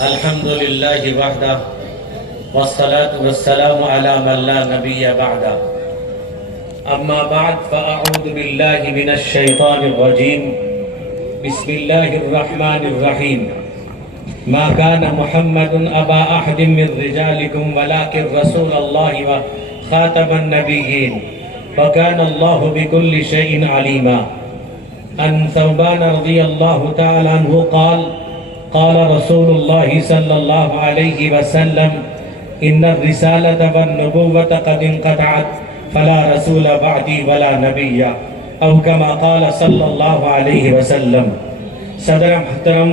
الحمد لله وحده والصلاة والسلام على من لا نبي بعده أما بعد فأعوذ بالله من الشيطان الرجيم بسم الله الرحمن الرحيم ما كان محمد أبا أحد من رجالكم ولكن رسول الله وخاتم النبيين وكان الله بكل شيء عليما عن ثوبان رضي الله تعالى عنه قال رسول الله صلى الله عليه وسلم إن الرسالة والنبوة قد انقطعت فلا رسول بعدي ولا نبي أو كما قال صلی اللہ علیہ وسلم۔ صدر محترم،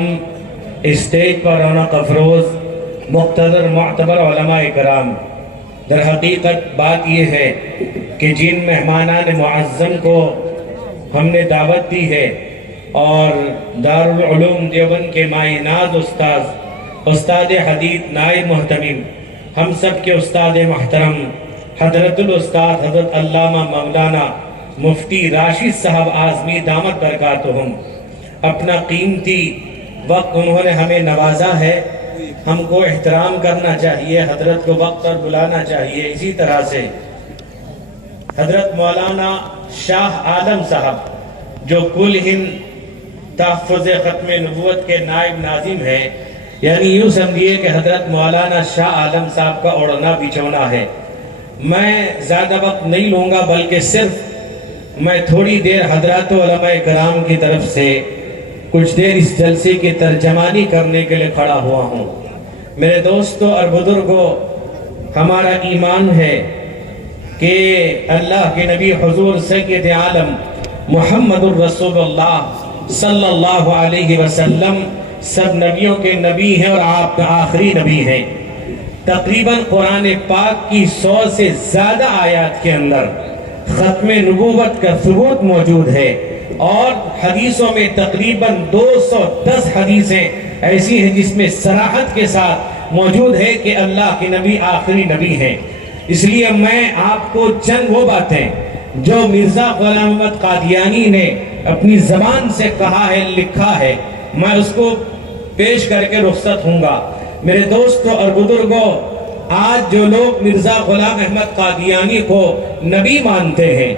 اسٹیج پر رونق افروز مقتدر معتبر علماء کرام، در حقیقت بات یہ ہے کہ جن مہمانان معظم کو ہم نے دعوت دی ہے اور دارالعلوم دیوبند کے مائے ناز استاد حدیث نائب محتمم، ہم سب کے استاد محترم حضرت الاستاذ حضرت علامہ مولانا مفتی راشد صاحب اعظمی دامت برکاتہم، اپنا قیمتی وقت انہوں نے ہمیں نوازا ہے، ہم کو احترام کرنا چاہیے، حضرت کو وقت پر بلانا چاہیے۔ اسی طرح سے حضرت مولانا شاہ عالم صاحب جو کل ہند تحفظ ختم نبوت کے نائب ناظم ہیں، یعنی یوں سمجھیے کہ حضرت مولانا شاہ عالم صاحب کا اڑنا بچھونا ہے۔ میں زیادہ وقت نہیں لوں گا، بلکہ صرف میں تھوڑی دیر حضرات علماء کرام کی طرف سے کچھ دیر اس جلسے کی ترجمانی کرنے کے لیے کھڑا ہوا ہوں۔ میرے دوستوں اور بزرگوں، ہمارا ایمان ہے کہ اللہ کے نبی حضور سید عالم محمد الرسول اللہ صلی اللہ علیہ وسلم سب نبیوں کے نبی ہیں اور آپ آخری نبی ہیں۔ تقریباً قرآن پاک کی 100 سے زیادہ آیات کے اندر ختم نبوت کا ثبوت موجود ہے، اور حدیثوں میں تقریباً 210 حدیثیں ایسی ہیں جس میں صراحت کے ساتھ موجود ہے کہ اللہ کے نبی آخری نبی ہیں۔ اس لیے میں آپ کو چند وہ باتیں جو مرزا غلام محمد قادیانی نے اپنی زبان سے کہا ہے، لکھا ہے، میں اس کو پیش کر کے رخصت ہوں گا۔ میرے دوستوں اور بزرگوں، آج جو لوگ مرزا غلام احمد قادیانی کو نبی مانتے ہیں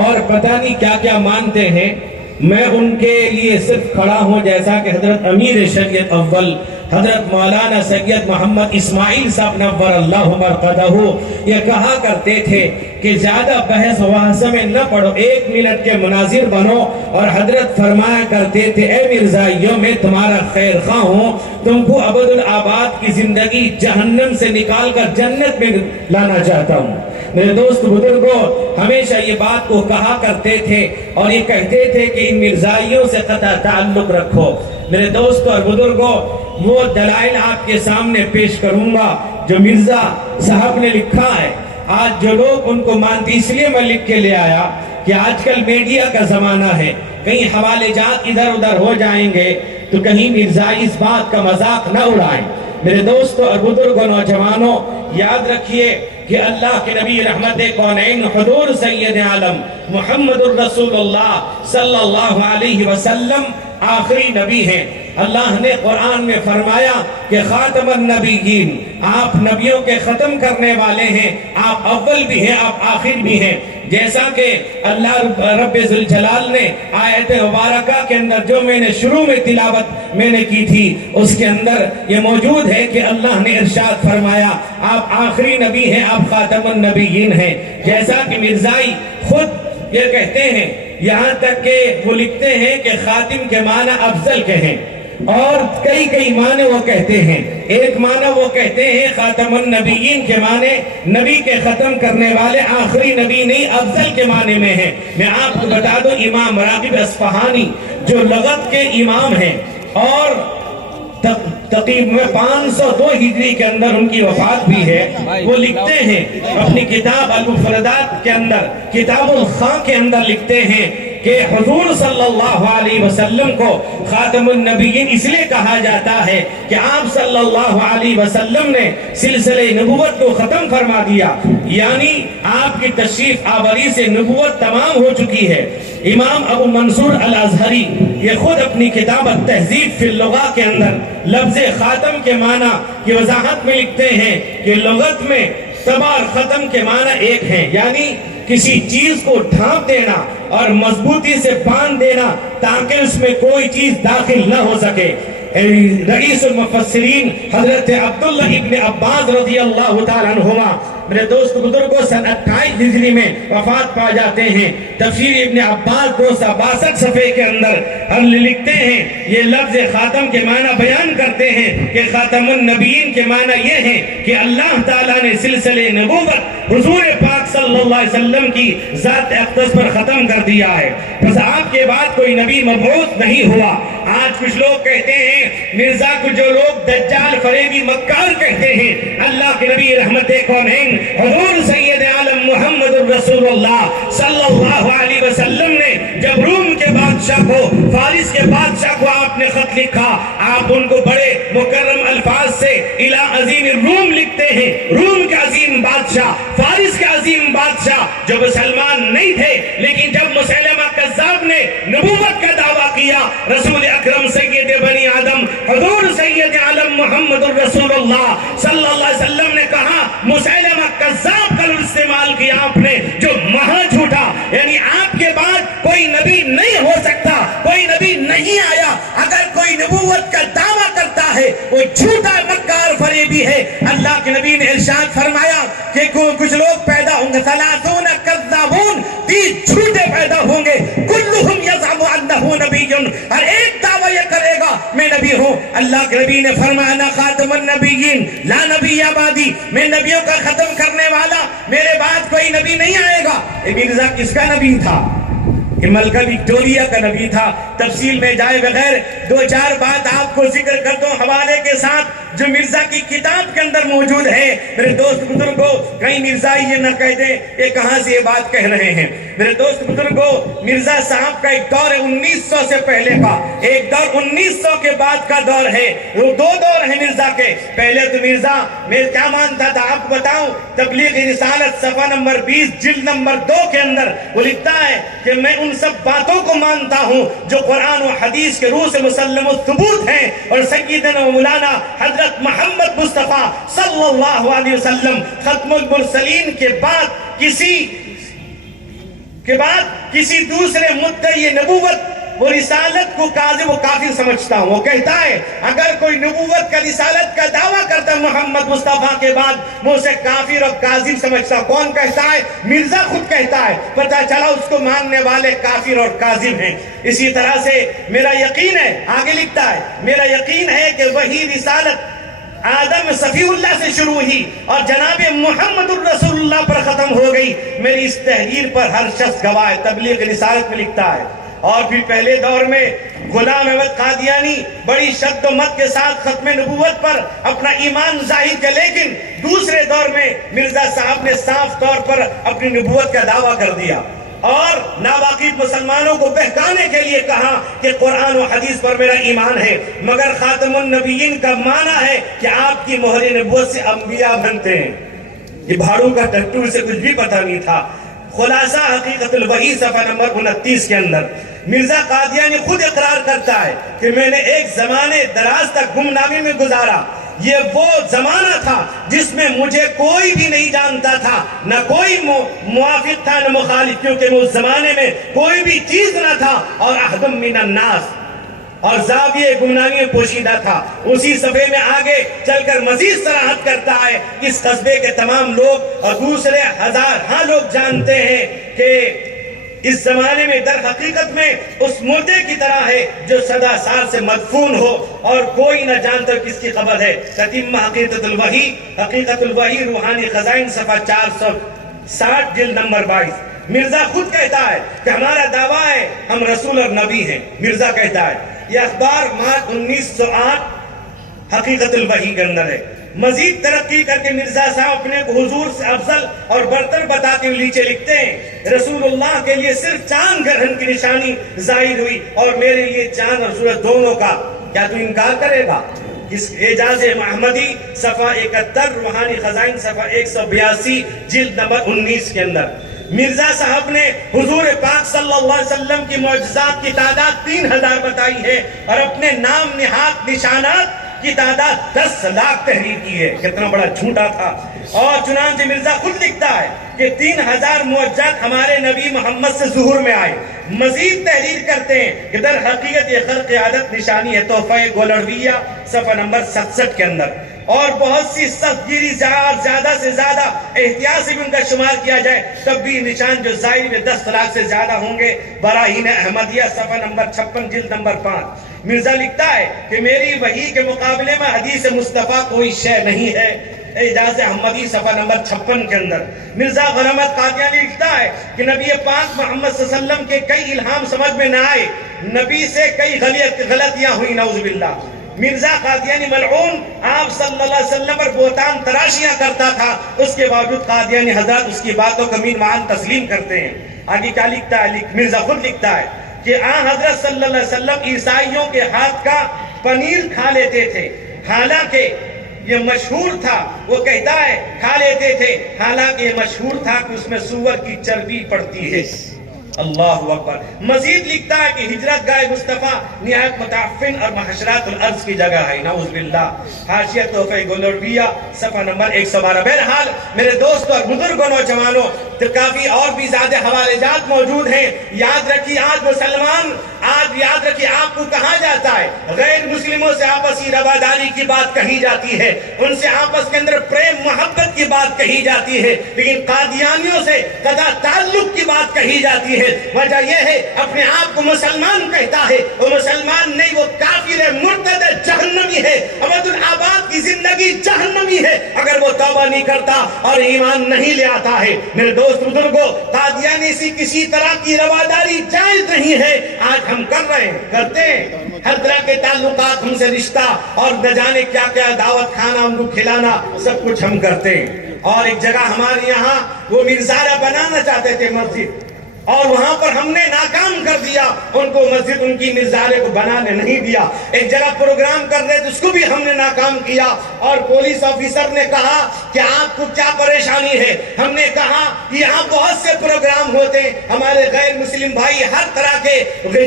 اور پتہ نہیں کیا کیا مانتے ہیں، میں ان کے لیے صرف کھڑا ہوں جیسا کہ حضرت امیر شریعت اول حضرت مولانا سید محمد اسماعیل صاحب نور اللہ مرقدہ یہ کہا کرتے تھے کہ زیادہ بحث وحث میں نہ پڑھو، 1 منٹ کے مناظر بنو، اور حضرت فرمایا کرتے تھے اے مرزائیوں میں تمہارا خیر خواہ ہوں، تم کو ابد الآباد کی زندگی جہنم سے نکال کر جنت میں لانا چاہتا ہوں۔ میرے دوست بزرگوں، ہمیشہ یہ بات کو کہا کرتے تھے اور یہ کہتے تھے کہ ان مرزائیوں سے قطع تعلق رکھو۔ میرے دوستوں اور بزرگوں، وہ دلائل آپ کے سامنے پیش کروں گا جو مرزا صاحب نے لکھا ہے۔ آج جو لوگ ان کو مانتے، اس لیے میں لکھ کے لے آیا کہ آج کل میڈیا کا زمانہ ہے، کہیں حوالے جات ادھر ادھر ہو جائیں گے تو کہیں مرزائی اس بات کا مذاق نہ اڑائیں۔ میرے دوستوں اور بزرگوں، نوجوانوں، یاد رکھیے کہ اللہ کے نبی رحمت کونین حضور سید عالم محمد الرسول اللہ صلی اللہ علیہ وسلم آخری نبی ہیں۔ اللہ نے قرآن میں فرمایا کہ خاتم النبیین، آپ نبیوں کے ختم کرنے والے ہیں، آپ اول بھی ہیں، آپ آخر بھی ہیں۔ جیسا کہ اللہ رب ذوالجلال نے آیت مبارکہ کے اندر جو میں نے شروع میں تلاوت میں نے کی تھی، اس کے اندر یہ موجود ہے کہ اللہ نے ارشاد فرمایا آپ آخری نبی ہیں، آپ خاتم النبیین ہیں۔ جیسا کہ مرزائی خود یہ کہتے ہیں، یہاں تک کہ وہ لکھتے ہیں کہ خاتم کے معنی افضل کے ہیں، اور کئی معنی وہ کہتے ہیں۔ ایک معنی وہ کہتے ہیں خاتم النبیین کے معنی نبی کے ختم کرنے والے، آخری نبی نہیں، افضل کے معنی میں ہیں۔ میں آپ کو بتا دوں، امام راغب اصفہانی جو لغت کے امام ہیں اور تقریباً 502 ہجری کے اندر ان کی وفات بھی ہے، وہ لکھتے ہیں اپنی کتاب المفردات کے اندر، کتاب الخاں کے اندر لکھتے ہیں کہ حضور صلی اللہ علیہ وسلم کو خاتم النبیین اس لیے کہا جاتا ہے کہ آپ صلی اللہ علیہ وسلم نے سلسلہ نبوت کو ختم فرما دیا، یعنی آپ کی تشریف آوری سے نبوت تمام ہو چکی ہے۔ امام ابو منصور الازہری یہ خود اپنی کتاب التہذیب فی اللغہ کے اندر لفظ خاتم کے معنی کی وضاحت میں لکھتے ہیں کہ لغت میں تبع اور ختم کے معنی ایک ہیں، یعنی کسی چیز کو ڈھانپ دینا اور مضبوطی سے باندھ دینا تاکہ اس میں کوئی چیز داخل نہ ہو سکے۔ رئیس المفسرین حضرت عبداللہ ابن عباس رضی اللہ تعالیٰ عنہما میرے دوست بزرگوں سن 28 ہجری میں وفات پا جاتے ہیں۔ تفسیر ابن عباس 262 صفحے کے اندر ہم لکھتے ہیں، یہ لفظ خاتم کے معنی بیان کرتے ہیں کہ خاتم النبیین کے معنی یہ ہے کہ اللہ تعالیٰ نے سلسلے نبوت حضور پاک صلی اللہ علیہ وسلم کی ذات اقدس پر ختم کر دیا ہے، بس آپ کے بعد کوئی نبی مبعوث نہیں ہوا۔ آج کچھ لوگ کہتے ہیں مرزا کو جو لوگ دجال فریبی مکار کہتے ہیں، اللہ کے نبی رحمت کونین حضور سید عالم محمد الرسول اللہ صلی اللہ علیہ وسلم نے جب روم کے بادشاہ کو، فارس کے بادشاہ کو آپ نے خط لکھا، آپ ان کو بڑے مکرم الفاظ سے الی عظیم الروم لکھتے ہیں۔ روم کے عظیم بادشاہ، فارس کے عظیم بادشاہ جو مسلمان نہیں تھے، لیکن جب مسلمہ کذاب نے نبوت کا دعویٰ کیا، رسول اکرم سید بنی آدم حضور سید عالم محمد الرسول اللہ صلی اللہ علیہ وسلم نے کہا مسلمہ کذاب کا استعمال کیا آپ نے، جو مہا جھوٹا، یعنی آپ کے بعد کوئی نبی نہیں ہو سکتا، کوئی نبی نہیں آیا۔ اگر کوئی نبوت کا دعویٰ کرتا ہے وہ جھوٹا مکار فریبی ہے۔ اللہ کے نبی نے ارشاد فرمایا کہ کچھ لوگ پیدا ہوں گے، 30 کذابون، 30 جھوٹے پیدا ہوں گے، کلہم یزعم انہ نبی، ہر ایک دعویٰ یہ کرے گا میں نبی ہوں۔ اللہ کے نبی نے فرمایا انا خاتم النبیین لا نبی بعدی، میں نبیوں کا ختم کرنے والا، میرے بعد کوئی نبی نہیں آئے گا۔ مرزا کس کا نبی تھا؟ یہ ملکہ وکٹوریہ کا نبی تھا۔ تفصیل میں جائے بغیر 2-4 بات آپ کو ذکر کر دوں حوالے کے ساتھ جو مرزا کی کتاب کے اندر موجود ہے۔ میرے دوست بزرگوں، کہیں مرزا یہ نہ کہہ دیں یہ کہاں سے یہ بات کہہ رہے ہیں۔ میرے دوست بزرگوں، مرزا صاحب کا ایک دور ہے 1900 سے پہلے کا، ایک دور 1900 کے بعد کا دور ہے۔ وہ 2 دور ہیں مرزا کے۔ پہلے تو مرزا میں کیا مانتا تھا آپ کو بتاؤں، تبلیغ رسالت صفحہ نمبر 20 جلد نمبر 2 کے اندر وہ لکھتا ہے کہ میں ان سب باتوں کو مانتا ہوں جو قرآن و حدیث کے روح سے مسلم و ثبوت ہیں، اور سیدنا و مولانا حضرت محمد مصطفیٰ صلی اللہ علیہ وسلم ختم المرسلین کے بعد کسی دوسرے مدعی نبوت وہ رسالت کو کاذب و کافر سمجھتا ہوں۔ وہ کہتا ہے اگر کوئی نبوت کا رسالت کا دعویٰ کرتا ہے محمد مصطفیٰ کے بعد وہ اسے کافر اور کاذب سمجھتا ہوں۔ کون کہتا ہے؟ مرزا خود کہتا ہے۔ پتہ چلا اس کو ماننے والے کافر اور کاذب ہیں۔ اسی طرح سے میرا یقین ہے، آگے لکھتا ہے، میرا یقین ہے کہ وہی رسالت آدم صفی اللہ سے شروع ہوئی اور جناب محمد الرسول اللہ پر ختم ہو گئی۔ میری اس تحریر پر ہر شخص گواہ ہے۔ تبلیغ رسالت میں لکھتا ہے۔ اور بھی پہلے دور میں غلام احمد قادیانی بڑی شد و مت کے ساتھ ختم نبوت پر اپنا ایمان ظاہر کیا، لیکن دوسرے دور میں مرزا صاحب نے صاف طور پر اپنی نبوت کا دعویٰ کر دیا اور ناواقف مسلمانوں کو بہکانے کے لیے کہا کہ قرآن و حدیث پر میرا ایمان ہے، مگر خاتم النبیین کا معنی ہے کہ آپ کی مہر نبوت سے انبیاء بنتے ہیں۔ یہ بھاڑوں کا ٹٹو سے کچھ بھی پتہ نہیں تھا۔ خلاصہ حقیقت الوحی صفحہ نمبر 29 کے اندر مرزا قادیانی خود اقرار کرتا ہے کہ میں نے ایک زمانے دراز تک گمنامی میں گزارا۔ یہ وہ زمانہ تھا جس میں مجھے کوئی بھی نہیں جانتا تھا، نہ کوئی موافق تھا نہ مخالف، کیونکہ اس زمانے میں کوئی بھی چیز نہ تھا، اور احدم من الناس، اور زاویہ گمنامی میں پوشیدہ تھا۔ اسی صفحے میں آگے چل کر مزید صراحت کرتا ہے اس قصبے کے تمام لوگ اور دوسرے ہزار لوگ جانتے ہیں کہ اس زمانے میں در حقیقت میں اس مردے کی طرح ہے جو صدا سال سے مدفون ہو اور کوئی نہ جانتا کس کی خبر ہے۔ تتمہ حقیقت الوحی روحانی خزائن صفحہ 460 جلد نمبر 22۔ مرزا خود کہتا ہے کہ ہمارا دعویٰ ہے ہم رسول اور نبی ہیں۔ مرزا کہتا ہے، یہ اخبار مارچ 1908 حقیقت الوحی کے اندر ہے۔ مزید ترقی کر کے مرزا صاحب اپنے کو حضور سے افضل اور برتر بتاتے ہوئے نیچے لکھتے ہیں، رسول اللہ کے لیے صرف چاند گرہن کی نشانی ظاہر ہوئی اور میرے لیے چاند اور سورج دونوں کا، کیا تو انکار کرے گا؟ اس اعجاز محمدی صفحہ 71 روحانی خزائن صفحہ 182 جلد نمبر 19 کے اندر مرزا صاحب نے حضور پاک صلی اللہ علیہ وسلم کی معجزات کی تعداد 3000 بتائی ہے اور اپنے نام نہاد نشانات کی تعداد 10 لاکھ تحریر کی ہے۔ کتنا بڑا جھوٹا تھا۔ اور چنانچہ مرزا خود لکھتا ہے کہ 3000 معجزات ہمارے نبی محمد سے ظہور میں آئے۔ مزید تحریر کرتے ہیں کہ در حقیقت یہ خلق عادت نشانی ہے، تحفہ گولرویہ صفحہ نمبر 67 کے اندر۔ اور بہت سی سخت گیری زیادہ سے زیادہ احتیاط سے بھی ان کا شمار کیا جائے تب بھی نشان جو ظاہر میں 10 لاکھ سے زیادہ ہوں گے۔ براہین احمدیہ صفحہ نمبر 56 جلد نمبر 5۔ مرزا لکھتا ہے کہ میری وحی کے مقابلے میں حدیث مصطفیٰ کوئی شے نہیں ہے، اعجاز احمدی صفحہ نمبر 56 کے اندر۔ مرزا غلام احمد قادیانی لکھتا ہے کہ نبی پاک محمد صلی اللہ علیہ وسلم کے کئی الہام سمجھ میں نہ آئے، نبی سے کئی غلطیاں ہوئی، نعوذ باللہ۔ مرزا قادیانی ملعون آپ صلی اللہ علیہ وسلم پر بہتان تراشیاں کرتا تھا، اس کے باوجود قادیانی حضرات اس کی باتوں کو مین معان تسلیم کرتے ہیں۔ آگے کیا لکھتا ہے؟ مرزا خود لکھتا ہے کہ حضرت صلی اللہ علیہ وسلم عیسائیوں کے ہاتھ کا پنیر کھا لیتے تھے، حالانکہ یہ مشہور تھا، وہ کہتا ہے کھا لیتے تھے حالانکہ یہ مشہور تھا کہ اس میں سور کی چربی پڑتی ہے۔ اللہ اکبر۔ مزید لکھتا ہے کہ ہجرت گاہ مصطفیٰ نہایت متعفن اور محشرات الارض کی جگہ ہے، نعوذ باللہ۔ حاشیہ تحفہ گولرویہ صفحہ نمبر 112۔ بہرحال میرے دوستوں اور بزرگوں، نوجوانوں، کافی اور بھی زیادہ حوالے جات موجود ہیں۔ یاد رکھیے آج مسلمان، آج یاد رکھیے آپ کو کہا جاتا ہے غیر مسلموں سے آپسی رواداری کی بات کہی جاتی ہے، ان سے آپس کے اندر پریم محبت کی بات کہی جاتی ہے، لیکن قادیانیوں سے قطع تعلق کی بات کہی جاتی ہے۔ وجہ یہ ہے اپنے آپ کو مسلمان کہتا ہے، وہ مسلمان نہیں، وہ کافر ہے، مرتد ہے، جہنمی ہے، ابد الآباد کی زندگی جہنمی ہے اگر وہ توبہ نہیں کرتا اور ایمان نہیں لے آتا ہے۔ میرے دوست بزرگوں، قادیانی سے کسی طرح کی رواداری جائز نہیں ہے۔ آج ہم کر رہے ہیں، کرتے ہیں، ہر طرح کے تعلقات ہم سے رشتہ اور نہ جانے کیا کیا دعوت کھانا ان کو کھلانا سب کچھ ہم کرتے ہیں۔ اور ایک جگہ ہمارے یہاں وہ مرزارہ بنانا چاہتے تھے مسجد، اور وہاں پر ہم نے ناکام کر دیا، ان کو مسجد ان کی مرزارے کو بنانے نہیں دیا۔ ایک جگہ پروگرام کر رہے تھے، اس کو بھی ہم نے ناکام کیا، اور پولیس آفیسر نے کہا کہ آپ کو کیا پریشانی ہے؟ ہم نے کہا کہ یہاں بہت سے پروگرام ہوتے ہیں، ہمارے غیر مسلم بھائی ہر طرح کے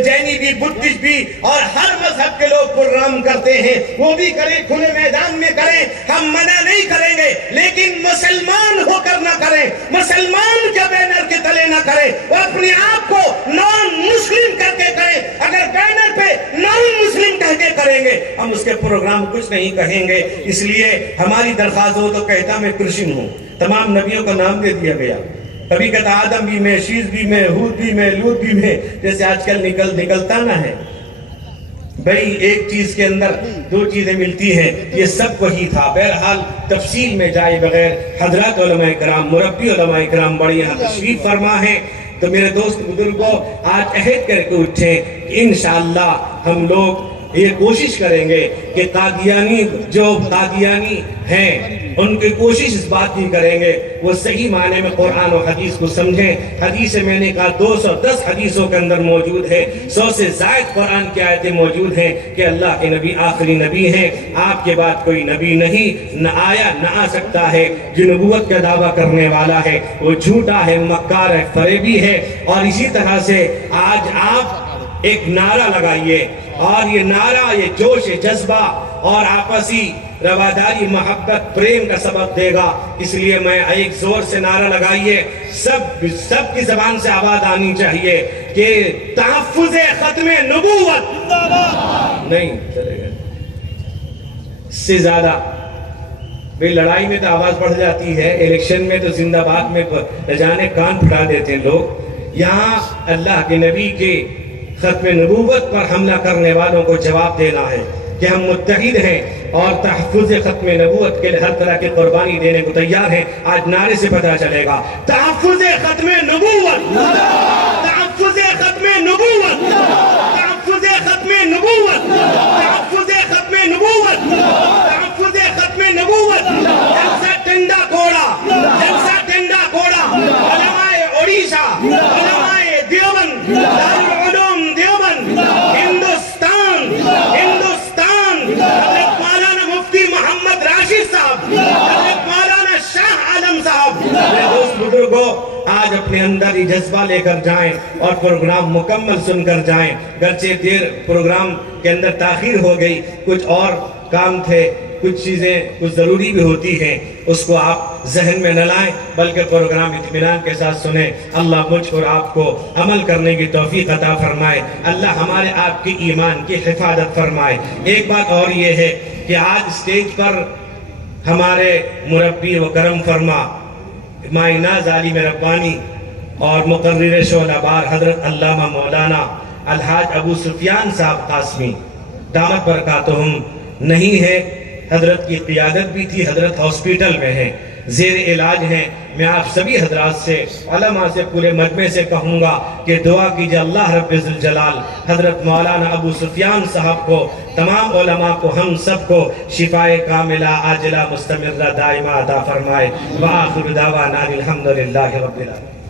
جینی بھی، بدھسٹ بھی اور ہر مذہب کے لوگ پروگرام کرتے ہیں، وہ بھی کریں، کھلے میدان میں کریں، ہم منع نہیں کریں گے، لیکن مسلمان ہو کر نہ کریں، مسلمان کے بینر کے تلے نہ کریں، اپنے آپ کو نان مسلم کر کے کریں۔ اگر بینر پہ نان مسلم کہہ کے کریں گے، ہم اس کے پروگرام کچھ نہیں کہیں گے۔ اس لیے ہماری درخواست ہو تو کہتا میں کرسچن ہوں، تمام نبیوں کا نام دے دیا گیا، کبھی کہتا آدم بھی میں، شیش بھی میں، ہود بھی میں، لوط بھی میں، جیسے آج کل نکلتا نہ ہے۔ بھئی ایک چیز کے اندر دو چیزیں ملتی ہیں، یہ سب وہی تھا۔ بہرحال تفصیل میں جائے بغیر حضرات علماء کرام، مربی علماء کرام بڑی یہاں تشریف فرما ہیں، تو میرے دوست بزرگوں آج عہد کر کے اٹھیں کہ انشاءاللہ ہم لوگ یہ کوشش کریں گے کہ قادیانی جو قادیانی ہیں ان کی کوشش اس بات کی کریں گے وہ صحیح معنی میں قرآن و حدیث کو سمجھیں۔ حدیث میں نے کہا 210 حدیثوں کے اندر موجود ہے، 100 سے زائد قرآن کی آیتیں موجود ہیں کہ اللہ کے نبی آخری نبی ہیں، آپ کے بعد کوئی نبی نہیں، نہ آیا نہ آ سکتا ہے۔ جو نبوت کا دعویٰ کرنے والا ہے وہ جھوٹا ہے، مکار ہے، فریبی ہے۔ اور اسی طرح سے آج آپ ایک نعرہ لگائیے، اور یہ نعرہ یہ جوش جذبہ اور آپسی رواداری، محبت، پریم کا سبب دے گا۔ اس لیے میں ایک زور سے نعرہ لگائیے، سب کی زبان سے آواز آنی چاہیے کہ تحفظ ختم نبوت نہیں چلے گا اس سے زیادہ۔ بھئی لڑائی میں تو آواز بڑھ جاتی ہے، الیکشن میں تو زندہ باد میں جانے کان پھٹا دیتے ہیں لوگ۔ یہاں اللہ کے نبی کے ختم نبوت پر حملہ کرنے والوں کو جواب دینا ہے کہ ہم متحد ہیں اور تحفظ ختم نبوت کے لیے ہر طرح کی قربانی دینے کو تیار ہیں۔ آج نعرے سے پتہ چلے گا تحفظ ختم نبوت، تحفظ ختم نبوت، تحفظ ختم نبوت، تحفظ ختم نبوت۔ بزرگوں آج اپنے اندر یہ جذبہ لے کر جائیں اور پروگرام مکمل سن کر جائیں. گرچہ دیر پروگرام کے اندر تاخیر ہو گئی, کچھ اور کام تھے, کچھ چیزیں کچھ ضروری بھی ہوتی ہیں, اس کو آپ ذہن میں نہ لائیں بلکہ پروگرام اطمینان کے ساتھ سنیں. اللہ مجھ اور آپ کو عمل کرنے کی توفیق عطا فرمائے. اللہ ہمارے آپ کی ایمان کی حفاظت فرمائے. ایک بات اور یہ ہے کہ آج اسٹیج پر ہمارے مربی و کرم فرما مائناز عالم ربانی اور مقرر شعلہ بار حضرت علامہ مولانا الحاج ابو سفیان صاحب قاسمی دامت برکاتہم نہیں ہے. حضرت کی قیادت بھی تھی, حضرت ہاسپیٹل میں ہیں, زیر علاج ہیں. میں آپ سبھی حضرات سے, علماء سے, پورے مجمع سے کہوں گا کہ دعا کیجئے اللہ رب ذوالجلال حضرت مولانا ابو سفیان صاحب کو, تمام علماء کو, ہم سب کو شفائے کاملہ عاجلہ مستمرہ دائمہ عطا فرمائے. وآخر دعوانا الحمدللہ رب العالمین.